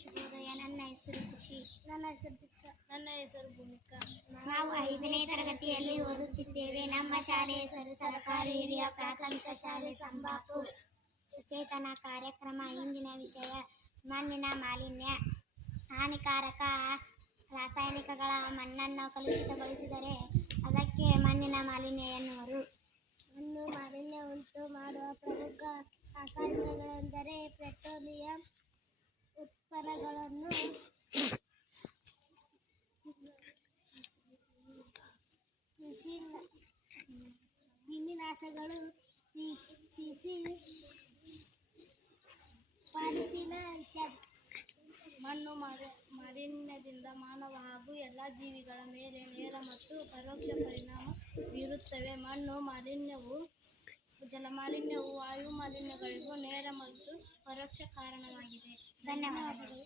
ಶುಭೋದಯ. ನನ್ನ ಹೆಸರು ಖುಷಿ. ನನ್ನ ಹೆಸರು ದೀಕ್ಷಾ. ನನ್ನ ಹೆಸರು ಭೂಮಿಕಾ. ನಾವು 5ನೇ ತರಗತಿಯಲ್ಲಿ ಓದುತ್ತಿದ್ದೇವೆ. ನಮ್ಮ ಶಾಲೆ ಹೆಸರು ಸರ್ಕಾರಿ ಹಿರಿಯ ಪ್ರಾಥಮಿಕ ಶಾಲೆ ಸಂಬಾಪುರ. ಸಚೇತನ ಕಾರ್ಯಕ್ರಮ. ಇಂದಿನ ವಿಷಯ ಮಣ್ಣಿನ ಮಾಲಿನ್ಯ. ಹಾನಿಕಾರಕ ರಾಸಾಯನಿಕಗಳ ಮಣ್ಣನ್ನು ಕಲುಷಿತಗೊಳಿಸಿದರೆ ಅದಕ್ಕೆ ಮಣ್ಣಿನ ಮಾಲಿನ್ಯ ಎನ್ನುವರು. ಮಣ್ಣು ಮಾಲಿನ್ಯ ಉಂಟು ಮಾಡುವ ಪ್ರಮುಖ ರಾಸಾಯನಿಕಗಳೆಂದರೆ ಪೆಟ್ರೋಲಿಯಂ ಉತ್ಪನ್ನಗಳನ್ನು, ಕ್ರಿಮಿನಾಶಕಗಳು, ಸಿಸಿ, ಪಾಲಿಥೀನ್ ಇತ್ಯಾದಿ. ಮಣ್ಣು ಮಾಲಿನ್ಯದಿಂದ ಮಾನವ ಹಾಗೂ ಎಲ್ಲ ಜೀವಿಗಳ ಮೇಲೆ ನೇರ ಮತ್ತು ಪರೋಕ್ಷ ಪರಿಣಾಮ ಬೀರುತ್ತವೆ. ಮಣ್ಣು ಮಾಲಿನ್ಯವು ಜಲಮಾಲಿನ್ಯವು ವಾಯು ಮಾಲಿನ್ಯಗಳಿಗೂ ನೇರ ಮತ್ತು ಪರೋಕ್ಷ ಕಾರಣವಾಗಿದೆ. ಧನ್ಯವಾದಗಳು.